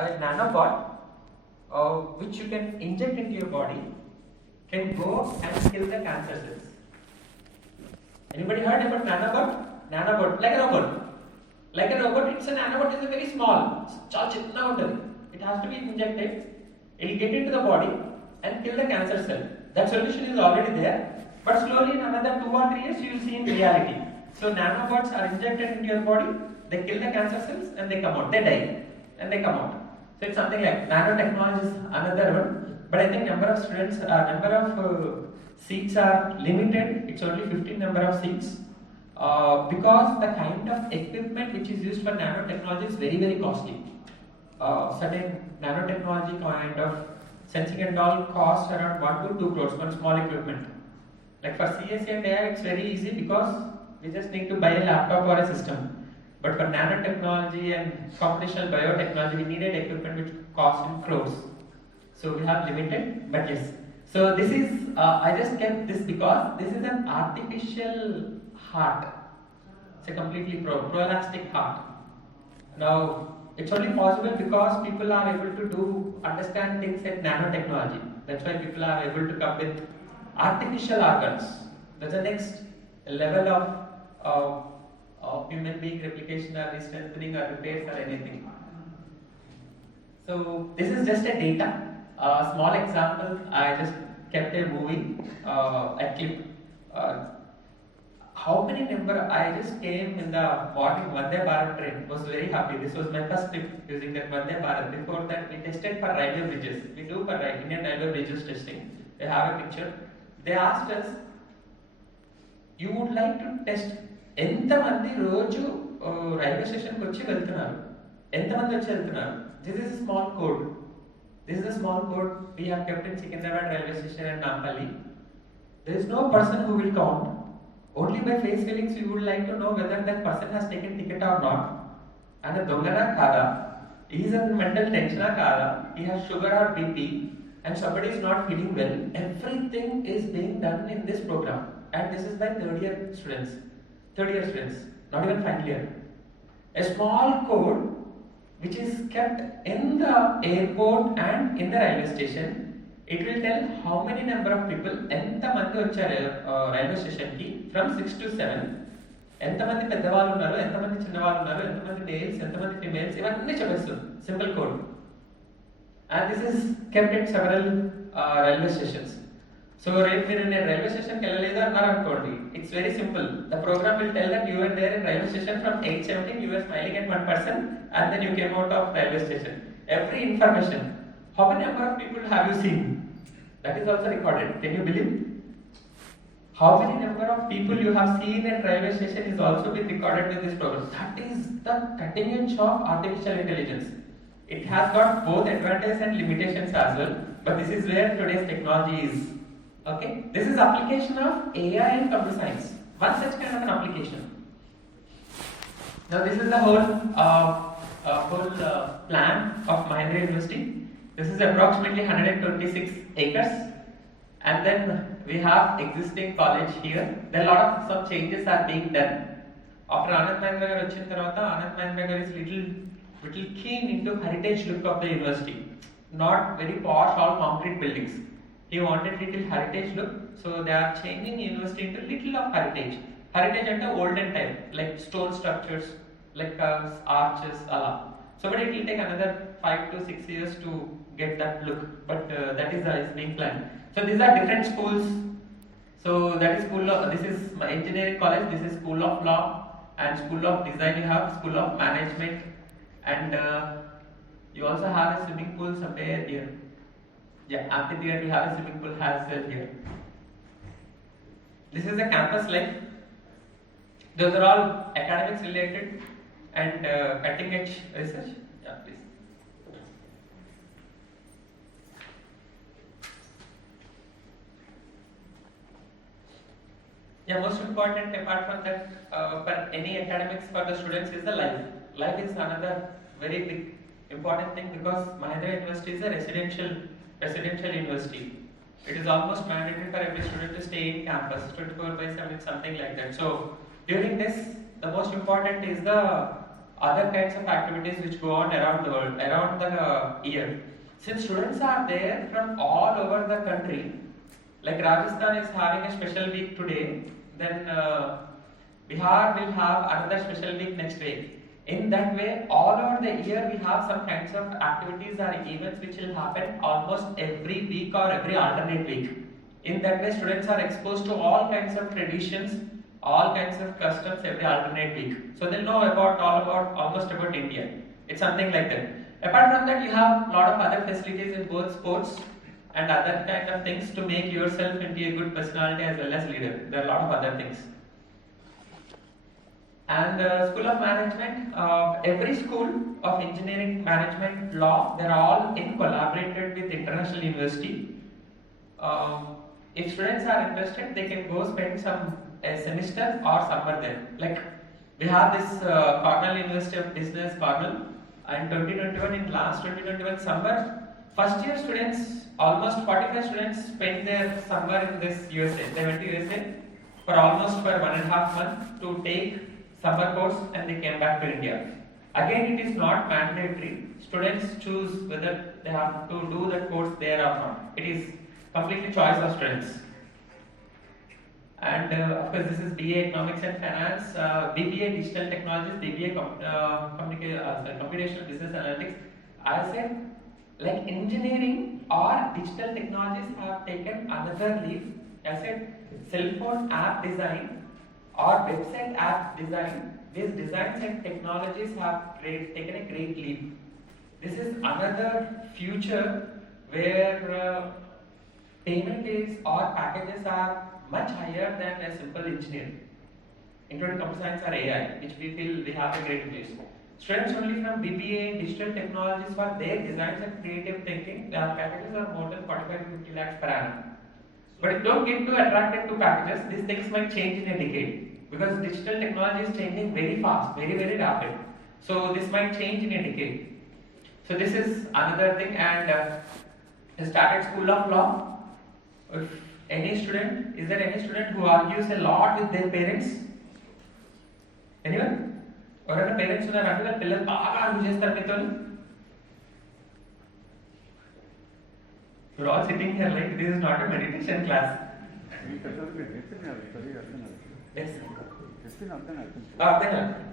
a nanobot which you can inject into your body can go and kill the cancer cells. Anybody heard about nanobot? Nanobot, like a robot. Like a robot, it's a nanobot is a very small. It has to be injected. It will get into the body and kill the cancer cell. That solution is already there. But slowly in another 2 or 3 years you will see in reality. So nanobots are injected into your body, they kill the cancer cells and they come out. They die and they come out. So it's something like nanotechnology is another one. But I think number of students, number of seats are limited. It's only 15 number of seats. Because the kind of equipment which is used for nanotechnology is very, very costly. Certain nanotechnology kind of sensing and all costs around 1 to 2 crores, one small equipment. Like for CSE and AI, it's very easy because we just need to buy a laptop or a system. But for nanotechnology and computational biotechnology, we needed equipment which costs in crores. So we have limited, but yes. So this is, I just kept this because this is an artificial heart. It's a completely proelastic heart. Now, it's only possible because people are able to understand things like nanotechnology. That's why people are able to come with artificial organs. That's the next level of human being replication or strengthening or repairs or anything. So this is just a data. A small example, I just kept a movie, a clip. How many number, I just came in the morning Vande Bharat train, was very happy. This was my first trip using that Vande Bharat. Before that we tested for railway bridges. We do for Indian railway bridges testing. They have a picture. They asked us, you would like to test ఎంతమంది రోజు railway స్టేషన్కి వచ్చి వెళ్తున్నారు, ఎంతమంది వచ్చి వెళ్తున్నారు. This is small code. This is a small code we have kept in Secunderabad railway station and Nampalli. There is no person who will count. Only by face feelings you would like to know whether that person has taken ticket or not. And the dongana kada, he is in mental tension kada, he has sugar or BP, and somebody is not feeling well. Everything is being done in this program. And this is by third year students, not even final year. A small code which is kept in the airport and in the railway station, it will tell how many number of people, ఎంతమంది వచ్చారు railway station కి from 6 to 7, ఎంతమంది పెద్దవాళ్ళు ఉన్నారు, ఎంతమంది చిన్నవాళ్ళు ఉన్నారు, ఎంతమంది మేల్స్, ఎంతమంది ఫీమేల్స్, ఇవన్నీ చెప్పేస్తుంది. Simple code. And this is kept at several railway stations. So రేపు మీరు నేను రైల్వే స్టేషన్కి వెళ్ళలేదు అన్నారు అనుకోండి, it's very simple. The programme will tell that you are there in railway station from 8:17, you were smiling at one person and then you came out of railway station. Every information. How many number of people have you seen? That is also recorded. Can you believe? How many number of people you have seen at railway station is also been recorded with this program. That is the cutting edge of artificial intelligence. It has got both advantages and limitations as well, but this is where today's technology is. Okay, this is application of AI and computer science. One such kind of an application. Now this is the whole plan of Mahindra University. This is approximately 126 acres, and then we have existing college here. There are a lot of some changes are being done. After Anand Mahindra garu vachin tarvata, Anand Mahindra garu is little keen into heritage look of the university. Not very posh, all concrete buildings. He wanted little heritage look, so they are changing university into little of heritage. Heritage ante olden type, like stone structures, like arches, ala. So, but it will take another 5 to 6 years to get that look. But that is being planned. So these are different schools. So that is this is my engineering college. This is School of Law and School of Design. You have School of Management, and you also have a swimming pool somewhere here. Yeah, amphitheater, we have a swimming pool as well here. This is the campus life. Those are all academics related and cutting edge research. Yeah, please. Yeah, most important apart from that for any academics for the students is the life. Life is another very big important thing because Mahindra University is a residential university. It is almost mandatory for every student to stay in campus 24/7, something like that. So during this, the most important is the other kinds of activities which go on around the world, around the year. Since students are there from all over the country, like Rajasthan is having a special week today, then Bihar will have another special week next week. In that way, all over the year we have some kinds of activities or events which will happen almost every week or every alternate week. In that way, students are exposed to all kinds of traditions, all kinds of customs every alternate week. So they'll know almost about India. It's something like that. Apart from that, you have a lot of other facilities in both sports and other kind of things to make yourself into a good personality as well as leader. There are a lot of other things. And School of Management, every school of engineering, management, law, they're all in collaborated with international university. If students are interested, they can go spend a semester or summer there. Like we have this Cornell University of Business, Cornell, and 2021 in last 2021 summer, first year students, almost 45 students spent their summer in this USA. They went to USA for almost 1.5 months to take summer course and they came back to India. Again, it is not mandatory. Students choose whether they have to do that course there or not. It is completely choice of students. And of course, this is BA Economics and Finance, BBA Digital Technologies, BBA Computational Business Analytics. I said, like engineering or digital technologies have taken another leap. I said, cell phone app design or website app design. These designs and technologies have taken a great leap. This is another future where payment is or packages are much higher than a simple engineering, including computer science or AI, which we feel we have a great place. Students only from BBA, digital technologies, for their designs and creative thinking, their packages are more than 45 to 50 lakhs per annum. But don't get too attracted to packages. These things might change in a decade because digital technology is changing very fast, very, very rapid. So this might change in a decade. So this is another thing. And I started School of Law. If any student, is there any student who argues a lot with their parents? Anyone? ఎవరైనా parents ఉన్నారంటే వాళ్ళ పిల్లలు బాగా argue చేస్తారు మీతో. You're all sitting here like this is not a meditation class.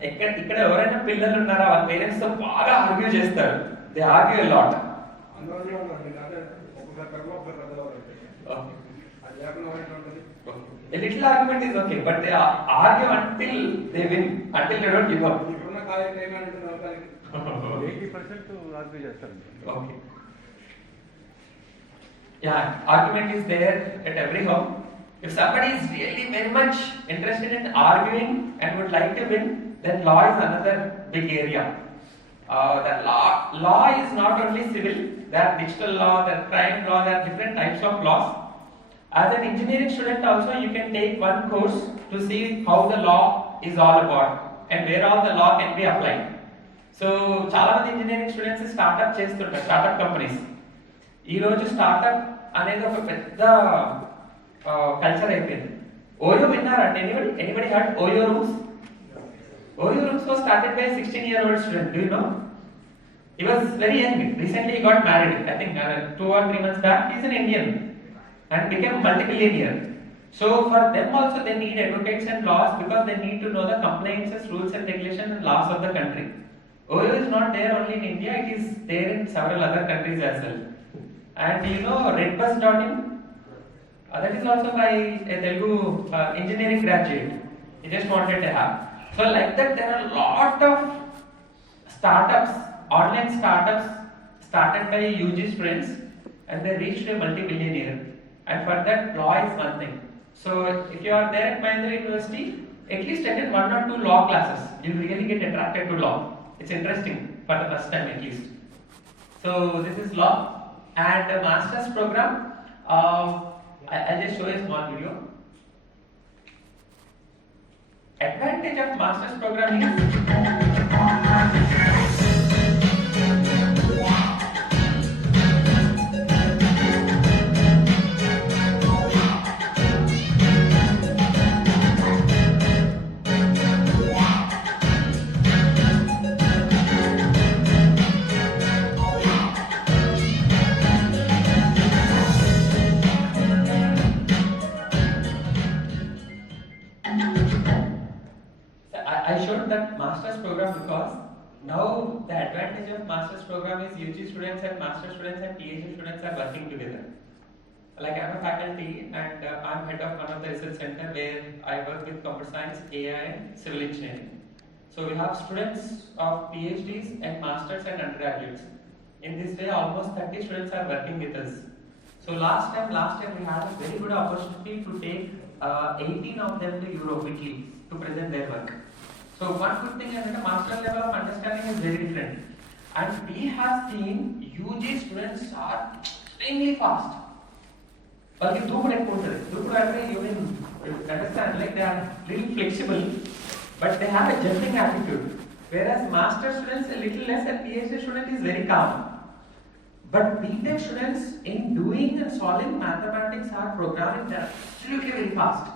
ఇక్కడ ఎవరైనా పిల్లలు ఉన్నారా వాళ్ళ పేరెంట్స్ తో బాగా ఆర్గ్యూ చేస్తారు. They argue a lot. A little argument is okay, but they argue until they win, until they don't give up. 80% argue చేస్తారు. Okay. Yeah, argument is there at every home. If somebody is really very much interested in arguing and would like to win, then law is another big area. The law is not only civil, there are digital law, there are crime law, there are different types of laws. As an engineering student also, you can take one course to see how the law is all about and where all the law can be applied. So, చాలా మంది engineering students startup చేస్తుంటారు, startup companies. ఈరోజు startup అనేది ఒక పెద్ద culture అయిపోయింది. ఓయో విన్నారండి? Anybody heard OYO rooms? OYO rooms was started by a 16-year-old student. Do you know? He was very young. Recently he got married. I think 2 or 3 months back. He's an Indian and became multi-billionaire. So for them also they need advocates and laws because they need to know the compliances, rules and regulations and laws of the country. OYO is not there only in India, it is there in several other countries as well. And you know redbus.in? That is also by a Telugu engineering graduate. He just wanted to have. So like that there are a lot of startups, online startups started by UG students and they reached a multi-billionaire. And for that, law is one thing. So if you are there at Mahindra University, at least attend 1 or 2 law classes. You'll really get attracted to law. It's interesting for the first time at least. So this is law and the master's program. I'll just show you a small video. Advantage of master's program is because now the advantage of master's program is UG students and master's students and PhD students are working together. Like I'm a faculty and I'm head of one of the research center where I work with computer science, AI and civil engineering. So we have students of PhDs and masters and undergraduates. In this way almost 30 students are working with us. So last time we had a very good opportunity to take 18 of them to Europe, Italy to present their work. So one good thing is that the master level of understanding is very different. And we have seen UG students are extremely fast. But you do you can understand like they are little flexible, but they have a jumping attitude. Whereas master students a little less and PhD student is very calm. But BTech students in doing and solving mathematics or programming, they are absolutely very fast.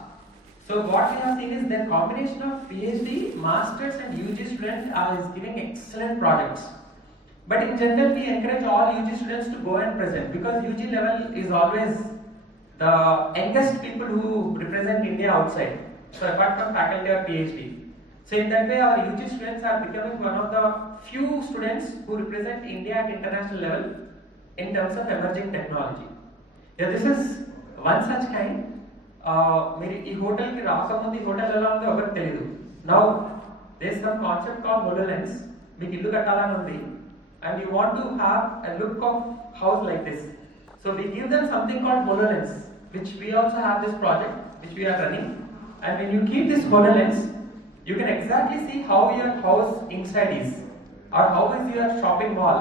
So what we have seen is the combination of PhD, masters and UG students is giving excellent projects. But in general, we encourage all UG students to go and present because UG level is always the youngest people who represent India outside. So apart from faculty or PhD. So in that way, our UG students are becoming one of the few students who represent India at international level in terms of emerging technology. Yeah, this is one such kind. మీరు ఈ హోటల్కి రాకముందు ఈ hotel ఎలా ఉందో ఎవరికి తెలియదు. Now there is some concept called HoloLens. మీకు ఇల్లు కట్టాలని ఉంది and you want to have a look of house like this. So we give them something called HoloLens, which we also have this project which we are running. And when you keep this HoloLens, you can exactly see how your house inside is, or how is your shopping mall,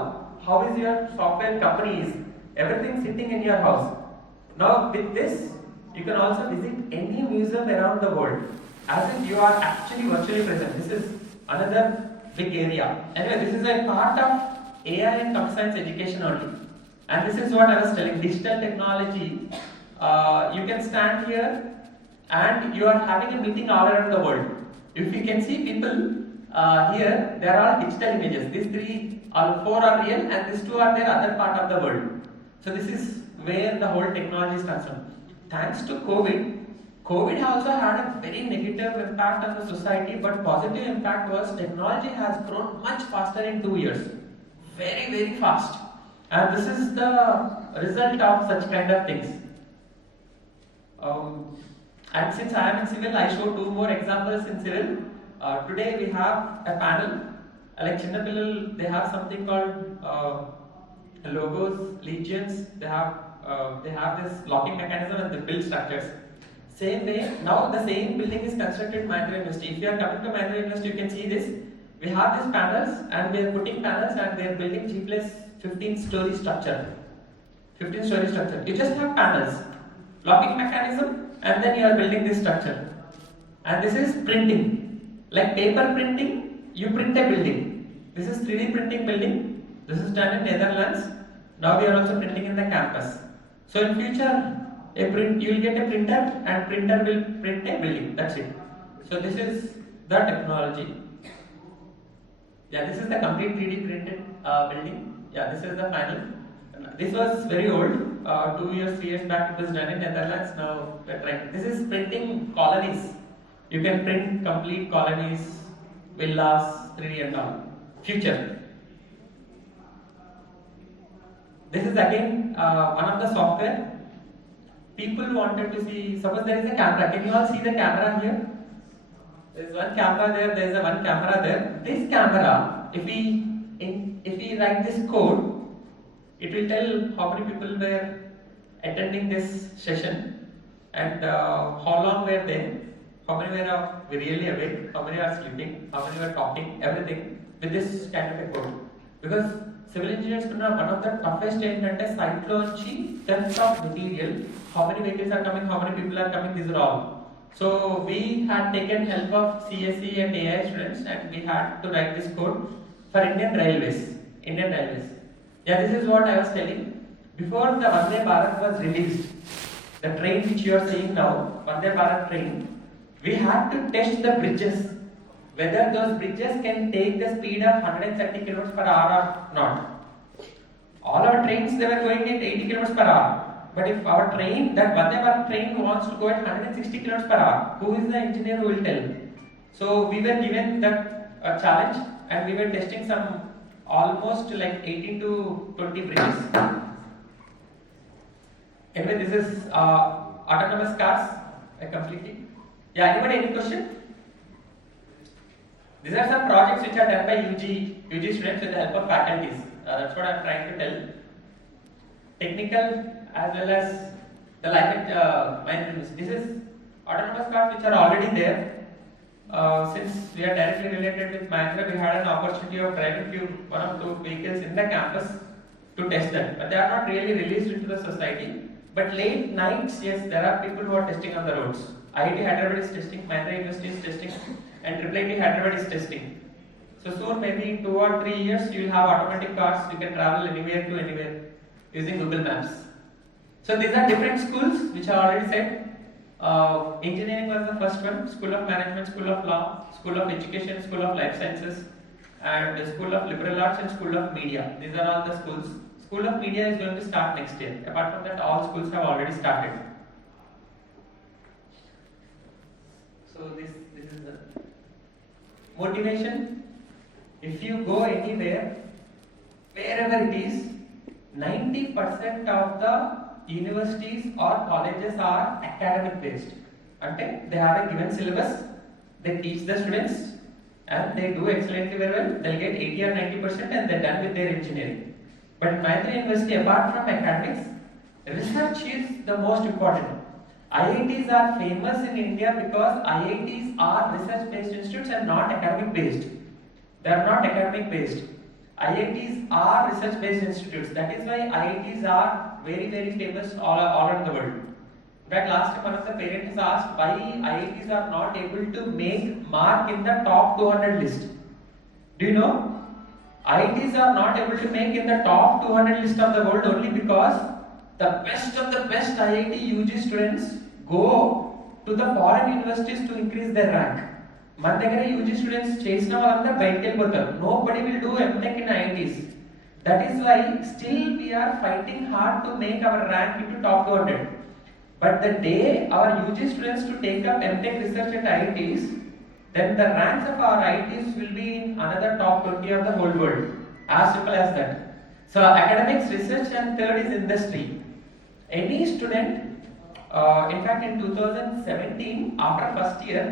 how is your software company is, everything sitting in your house. Now with this, you can also visit any museum around the world as if you are actually virtually present. This is another big area. Anyway, this is a part of AI and computer science education only. And this is what I was telling, digital technology. You can stand here and you are having a meeting all around the world. If you can see people here, they are all digital images. These four are real and these two are their other part of the world. So this is where the whole technology is concerned. Thanks to COVID also had a very negative impact on the society, but positive impact was technology has grown much faster in 2 years. Very, very fast. And this is the result of such kind of things. And since I am in civil, I show two more examples in civil. Today we have a panel, like Chinnapillal, they have something called logos, legions, they have this locking mechanism and they build structures. Same way, now the same building is constructed in Mahindra University. If you are coming to Mahindra University, you can see this. We have these panels and we are putting panels and they are building G plus 15-story structure. 15-story structure. You just have panels, locking mechanism, and then you are building this structure. And this is printing. Like paper printing, you print a building. This is 3D printing building. This is done in Netherlands. Now we are also printing in the campus. So in future, you will get a printer and printer will print a building. That's it. So this is the technology. Yeah, this is the complete 3D printed building. Yeah, this is the final. This was very old. 2 years, 3 years back, it was done in Netherlands. Now we're trying. This is printing colonies. You can print complete colonies, villas, 3D and all. Future. This is again one of the software. People wanted to see, suppose there is a camera. Can you all see the camera here? There is one camera there, there is one camera there. This camera, if we write this code, it will tell how many people were attending this session and how long were they, how many were really awake, how many are sleeping, how many were talking, everything with this kind of a code. Because civil engineers one of the toughest ఏంటంటే site లోంచి theft of material, how many vehicles are coming, how many people are coming, these are all. So we had taken help of CSE and AI students and we had to write this code for Indian Railways. Yeah, this is what I was telling. Before the Vande Bharat was released, the train which you are seeing now, Vande Bharat train, we had to test the bridges, whether those bridges can take the speed of 130 km per hour or not. All our trains, they were going at 80 km per hour. But if our train, that Vande Bharat train wants to go at 160 km per hour, who is the engineer who will tell? So we were given that challenge and we were testing some almost like 18 to 20 bridges. Anyway, this is autonomous cars completely. Yeah, anybody any question? These are some projects which are done by UG students with the help of faculties. That's what I'm trying to tell. Technical as well as the life This is autonomous cars which are already there. Since we are directly related with Mahindra, we had an opportunity of driving one or two vehicles in the campus to test them, but they are not really released into the society. But late nights, yes, there are people who are testing on the roads. IIT Hyderabad is testing, Mahindra University is testing, and IIIT Hyderabad is testing. So soon, maybe in 2 or 3 years, you will have automatic cars. You can travel anywhere to anywhere using Google Maps. So these are different schools which I already said. Engineering was the first one, School of Management, School of Law, School of Education, School of Life Sciences, and School of Liberal Arts and School of Media. These are all the schools. School of Media is going to start next year. Apart from that, all schools have already started. So this is the motivation. If you go anywhere, wherever it is, 90% of the universities or colleges are academic based. They have a given syllabus, they teach the students, and they do excellently very well. They'll get 80 or 90% and they're done with their engineering. But Mahindra University, apart from academics, research is the most important. IITs are famous in India because IITs are research based institutes and not academic based. They are not academic based. IITs are research based institutes. That is why IITs are very, very famous all around the world. In fact, last time one of the parents asked why IITs are not able to make mark in the top 200 list. Do you know? IITs are not able to make in the top 200 list of the world only because the best of the best IIT UG students go to the foreign universities to increase their rank. మన దగ్గర UG students చేసిన వాళ్ళందరూ బయటకు వెళ్ళిపోతారు. Nobody will do MTech in IITs. That is why still we are fighting hard to make our rank into top 200. But the day our UG students to take up MTech research at IITs, then the ranks of our IITs will be in another top 20 of the whole world. As simple as that. So academics, research, and third is industry. Any student, in fact in 2017, after first year,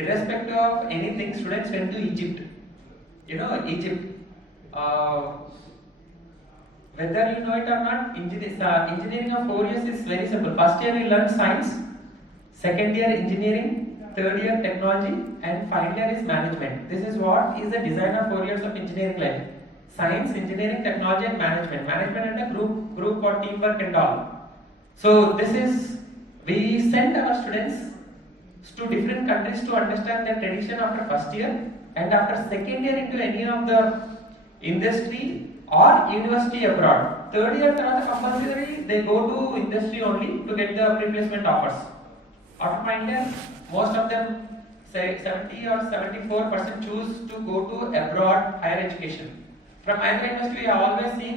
irrespective of anything, students went to Egypt. You know Egypt. Whether you know it or not, engineering of 4 years is very simple. First year we learn science, second year engineering, third year technology, and final year is management. This is what is the design of 4 years of engineering life. Science, engineering, technology, and management. Management and a group for teamwork and all. So this is, we send our students to different countries to understand their tradition after first year, and after second year into any of the industry or university abroad. Third year compulsory they go to industry only to get the replacement offers. After final year, most of them say 70 or 74% choose to go to abroad higher education. From Mahindra University, we have always seen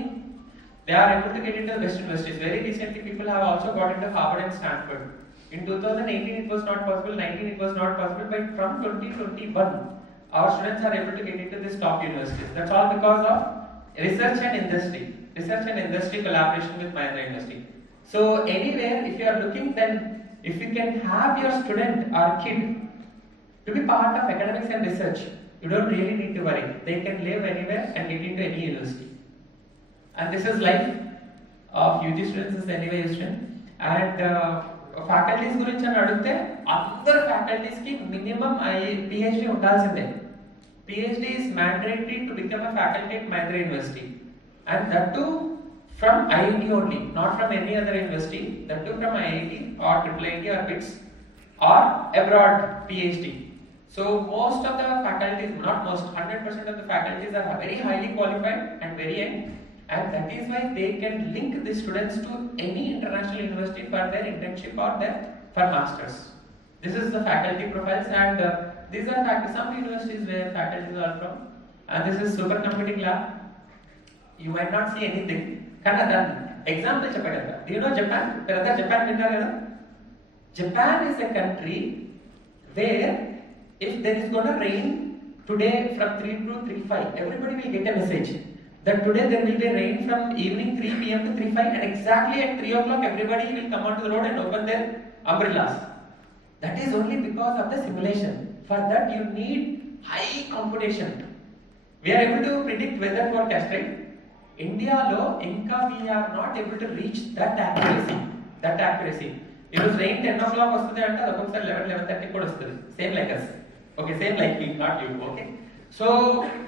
they are able to get into the best universities. Very recently, people have also got into Harvard and Stanford. In 2018, it was not possible. 19, it was not possible. But from 2021, our students are able to get into these top universities. That's all because of research and industry collaboration with Mahindra University. So anywhere, if you are looking, then if you can have your student or kid to be part of academics and research, you don't really need to worry. They can live anywhere and get into any university. And this is life of UG students, is anyway student. And faculties గురించి అని అడిగితే అందరు faculties కి minimum PhD ఉండాల్సిందే. PhD is mandatory to become a faculty at Mahindra University, and that too from IIT only, not from any other university. That too from IIT or IIIT or BITS or abroad PhD. So most of the faculties, not most, 100% of the faculties are very highly qualified and very young, and that is why they can link the students to any international university for their internship or for masters. This is the faculty profiles, and these are some universities where faculties are from. And this is supercomputing lab. You might not see anything. Example చెప్పగలరా? Do you know Japan? Japan విన్నారు కదా? Japan is a country where if there is going to rain Today from 3 to 3:05, everybody will get a message that today there will be rain from evening 3 p.m. to 3:05, and exactly at 3 o'clock everybody will come onto the road and open their umbrellas. That is only because of the simulation. For that you need high computation. We are able to predict weather forecast, right? India lo inka we are not able to reach that accuracy. That accuracy. It was rain 10 o'clock వస్తుంది అంటే ఒక్కొక్కసారి 11:30 కూడా వస్తుంది. Same like us. Okay, same like me, not you. Okay. So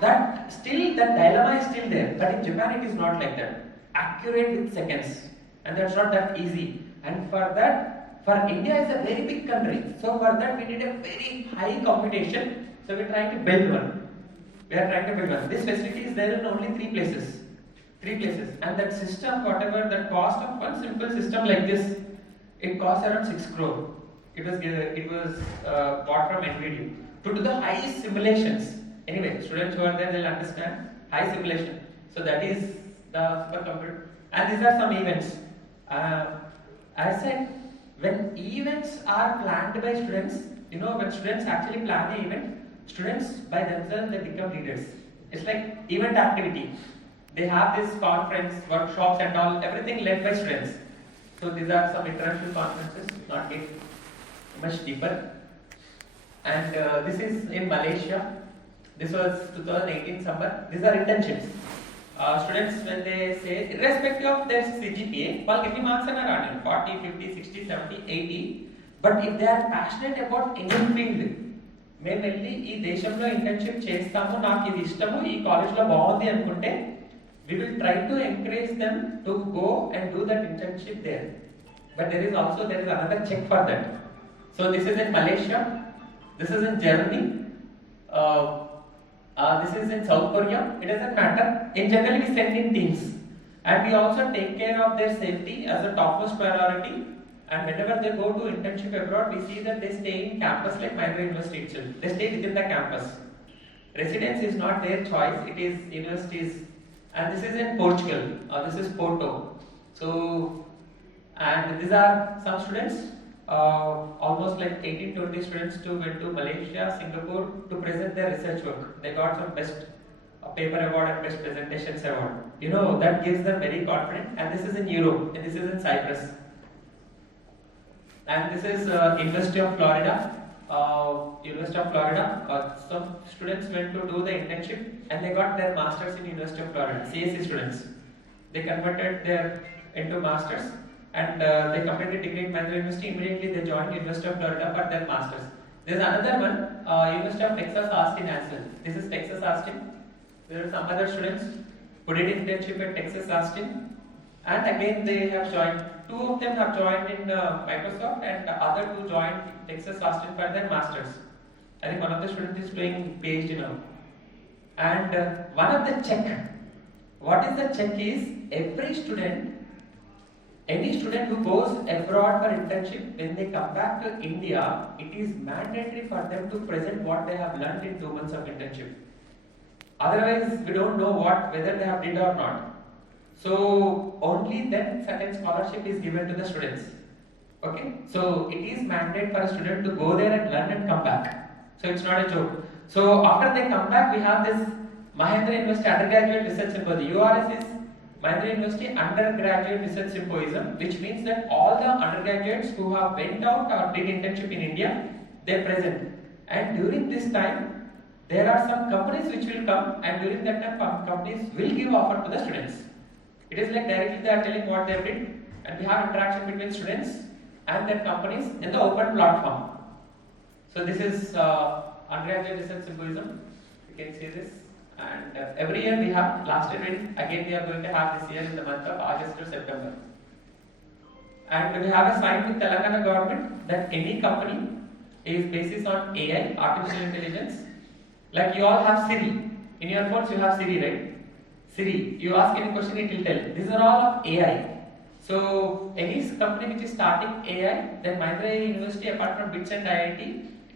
that still that dilemma is still there. But in Japan it is not like that. Accurate with seconds, and that's not that easy. And for that, for India is a very big country. So for that we need a very high computation. So we're trying to build one. We are trying to build one. This facility is there in only 3 places. 3 places. And that system, whatever the cost of one simple system like this, it costs around 6 crore. It was bought from NVIDIA to do the high simulations. Anyway, students who are there, they'll understand high simulation. So that is the supercomputer. And these are some events. I said, when events are planned by students, you know, when students actually plan the event, students by themselves they become leaders. It's like event activity. They have this conference, workshops and all, everything led by students. So these are some international conferences, not get much deeper. And this is in Malaysia. This was 2018 summer. These are internships. Students, when they say, irrespective of their CGPA, well, any marks are running 40, 50, 60, 70, 80. But if they are passionate about any field, మేము వెళ్ళి ఈ దేశంలో internship చేస్తాము, నాకు ఇది ఇష్టము, ఈ కాలేజ్లో బాగుంది అనుకుంటే, we will try to encourage them to go and do that internship there. But there is another check for that. So this is in Malaysia. This is in Germany. This is in South Korea. It doesn't matter. In general, we send in teams, and we also take care of their safety as a topmost priority. And whenever they go to internship abroad, we see that they stay in campus like Mahindra University itself. They stay within the campus. Residence is not their choice; it is universities. And this is in Portugal. This is Porto. So, and these are some students. Almost like 18-20 students went to Malaysia, Singapore to present their research work. They got some best paper award and best presentations award. You know, that gives them very confident. And this is in Europe, and this is in Cyprus. And this is University of Florida. Some students went to do the internship and they got their masters in University of Florida. CSE students. They converted their into masters. And they completed degree in Mahindra University. Immediately they joined University of Florida for their masters. There's another one, University of Texas Austin as well. This is Texas Austin. There are some other students who did internship at Texas Austin, and again they have joined. 2 of them have joined in Microsoft, and the other 2 joined Texas Austin for their masters. I think one of the students is doing PhD now. And one of the check. What is the check is every student. Any student who goes abroad for internship, when they come back to India, it is mandatory for them to present what they have learned in 2 months of internship. Otherwise, we don't know whether they have did or not. So only then certain scholarship is given to the students. Okay, so it is mandate for a student to go there and learn and come back. So it's not a joke. So after they come back, we have this Mahindra University Undergraduate Research Symposium. URS is Mahindra University Undergraduate Research Symposium, which means that all the undergraduates who have went out or did internship in India, they present. And during this time, there are some companies which will come, and during that time, companies will give offer to the students. It is like directly they are telling what they did, and we have interaction between students and their companies in the open platform. So this is Undergraduate Research Symposium. You can see this. And every year we have, last year again we are going to have this year in the month of August to September. And we have a sign with Telangana government that any company is based on AI, artificial intelligence. Like you all have Siri. In your phones you have Siri, right? Siri, you ask any question, it will tell. These are all of AI. So any company which is starting AI, then Mahindra University, apart from BITS and IIT,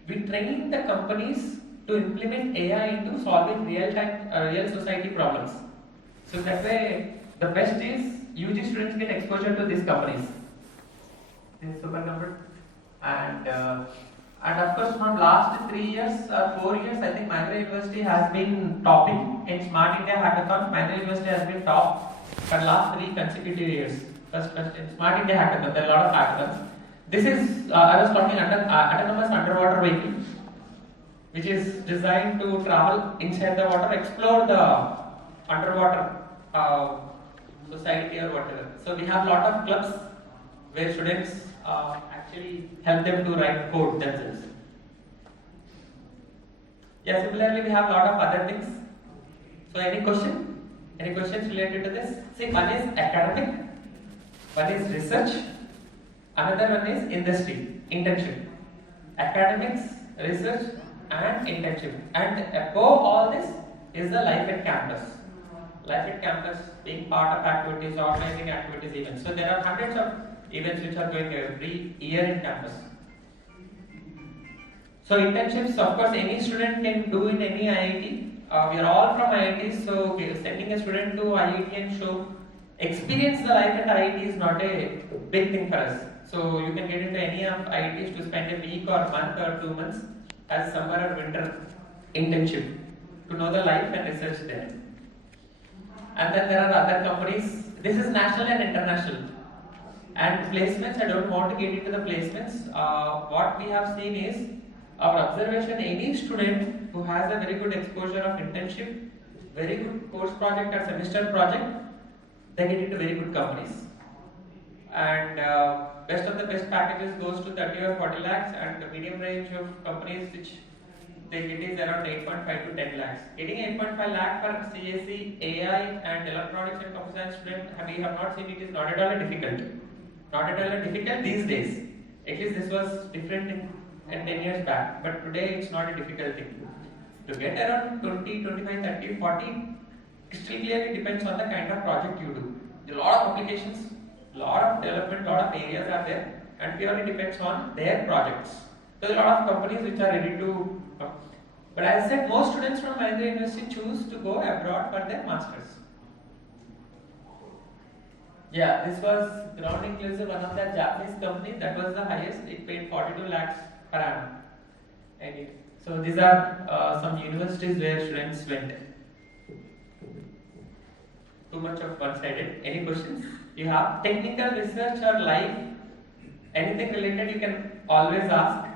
we train the companies to implement AI into solving real society problems. So that way, the best is UG students get exposure to these companies. This is supercomputer, and And of course, from last 3 years or 4 years, I think Mahindra University has been topping in Smart India Hackathon. Mahindra University has been top for last 3 consecutive years. First in Smart India Hackathon, there are a lot of hackathons. This is, I was talking autonomous underwater vehicle, which is designed to travel inside the water, explore the underwater society or whatever. So we have a lot of clubs where students actually help them to write code themselves. Yeah, similarly we have a lot of other things. So any question? Any questions related to this? See, one is academic, one is research, another one is industry, internship. Academics, research and internship. And above all this is the life at campus. Life at campus, being part of activities, organizing activities, events. So there are hundreds of events which are going every year in campus. So internships, of course, any student can do in any IIT. We are all from IITs, so sending a student to IIT and show experience the life at IIT is not a big thing for us. So you can get into any of IITs to spend a week or month or 2 months as summer or winter internship to know the life and research there. And then there are other companies. This is national and international. And placements, I don't want to get into the placements. What we have seen is our observation, any student who has a very good exposure of internship, very good course project or semester project, they get into very good companies. And best of the best packages goes to 30 or 40 lakhs, and the medium range of companies which they get is around 8.5 to 10 lakhs. Getting 8.5 lakh for CSE, AI and electronics and computer science student, we have not seen it is not at all difficult. Not at all difficult these days. At least this was different in 10 years back, but today it's not a difficult thing. To get around 20, 25, 30, 40, still clearly depends on the kind of project you do. There are a lot of applications, a lot of development, a lot of areas are there, and purely depends on their projects. So there are a lot of companies which are ready to come. But as I said, most students from Mahindra University choose to go abroad for their masters. Yeah, this was Ground Inclusive, one of the Japanese companies. That was the highest. It paid 42 lakhs per annum. Okay. So these are some universities where students went. Too much of one-sided. Any questions? You have technical research or life, anything related, you can always ask.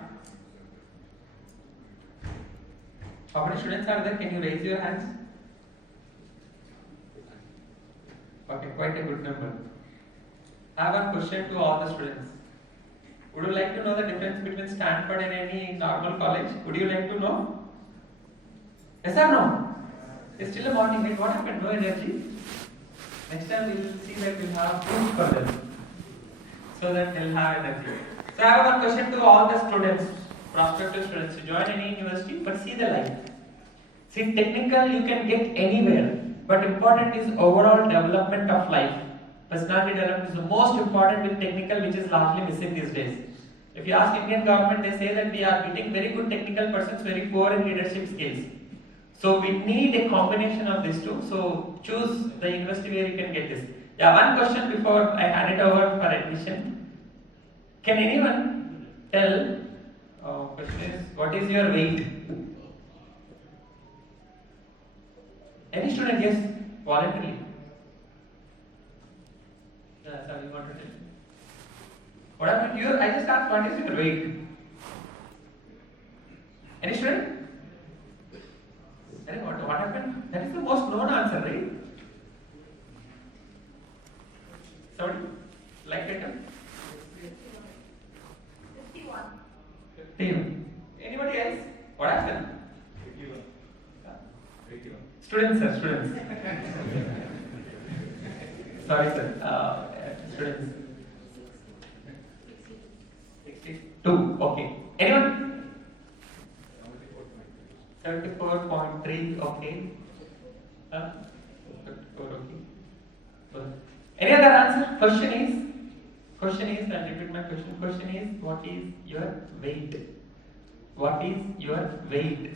How many students are there? Can you raise your hands? Okay, quite a good number. I have one question to all the students. Would you like to know the difference between Stanford and any normal college? Would you like to know? Yes or no? It's still a morning, right? What happened? No energy? Next time we will see that we'll have food for them, so that they'll have energy. So I have one question to all the students, prospective students, to join any university, but see the life. See, technical you can get anywhere, but important is overall development of life. Personality development is the most important with technical, which is largely missing these days. If you ask Indian government, they say that we are getting very good technical persons, very poor in leadership skills. So we need a combination of these two. So choose the university where you can get this. Yeah, one question before I hand it over for admission. Can anyone tell? Question is, what is your weight? Any student, yes, voluntarily. Yeah, sorry, you want to tell? What happened? I just asked, what is your weight? Any student? What happened? That is the most known answer, right? Sorry? Like it? 51. 51. Anybody else? What happened? 81. Students, sir, students. Sorry, sir. Students. 62. Okay. Anyone? 74.3. Okay. 74. Okay. Any other answer? Question is, I'll repeat my question. Question is, what is your weight? What is your weight?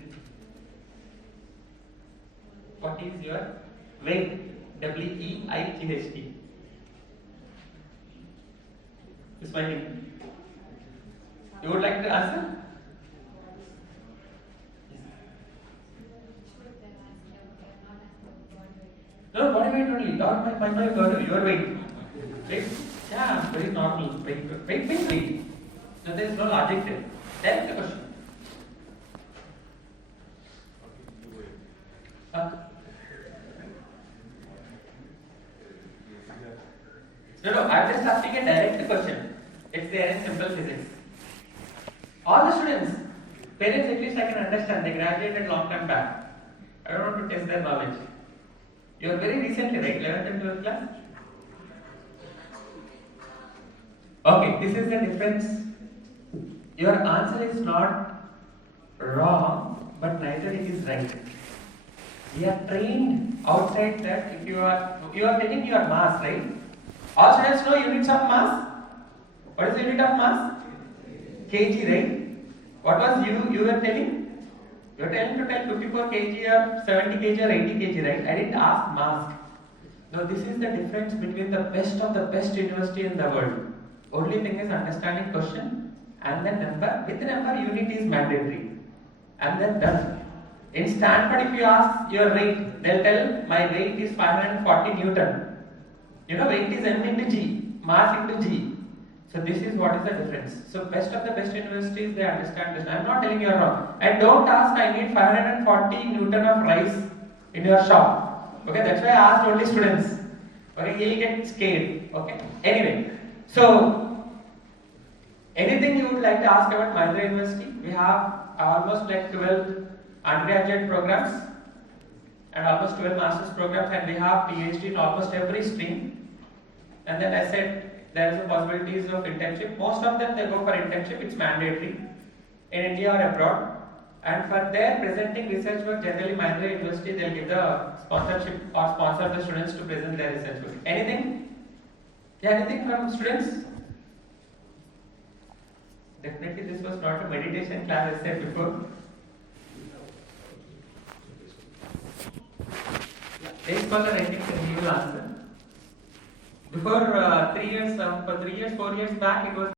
What is your weight? W-E-I-G-H-T. Smiling. You would like to answer? Your weight. Right? Yeah, very normal. Wait. So there is no logic there. Direct question. No, I'm just asking a direct question. It's there in simple physics. All the students, parents at least I can understand, they graduated long time back. I don't want to test their knowledge. You are very recently, right? 11th and 12th class? Okay, this is the difference. Your answer is not wrong, but neither it is right. We are trained outside that if you are taking your mass, right? All students know units of mass. What is the unit of mass? Kg, right? What was you were telling? You were telling to tell 54 kg or 70 kg or 80 kg, right? I didn't ask mass. No, this is the difference between the best of the best university in the world. Only thing is understanding question and then number. With the number, unit is mandatory. And then done. In Stanford, if you ask your weight, they'll tell my weight is 540 Newton. You know, weight is m into g, mass into g. So this is what is the difference. So best of the best universities, they understand this. I'm not telling you are wrong. And don't ask, I need 540 Newton of rice in your shop. Okay, that's why I asked only students. Okay, you'll get scared. Okay. Anyway, so anything you would like to ask about Mahindra University? We have almost like 12 undergraduate programs and almost 12 master's programs, and we have PhD in almost every stream. And then I said there is a possibilities of internship. Most of them they go for internship, it's mandatory in India or abroad. And for their presenting research work, generally Mahindra University they'll give the sponsorship or sponsor the students to present their research work. Anything? Yeah, anything from students? Definitely this was not a meditation class I said before. This was an ending and you will answer. Before 3 years, 4 years back, it was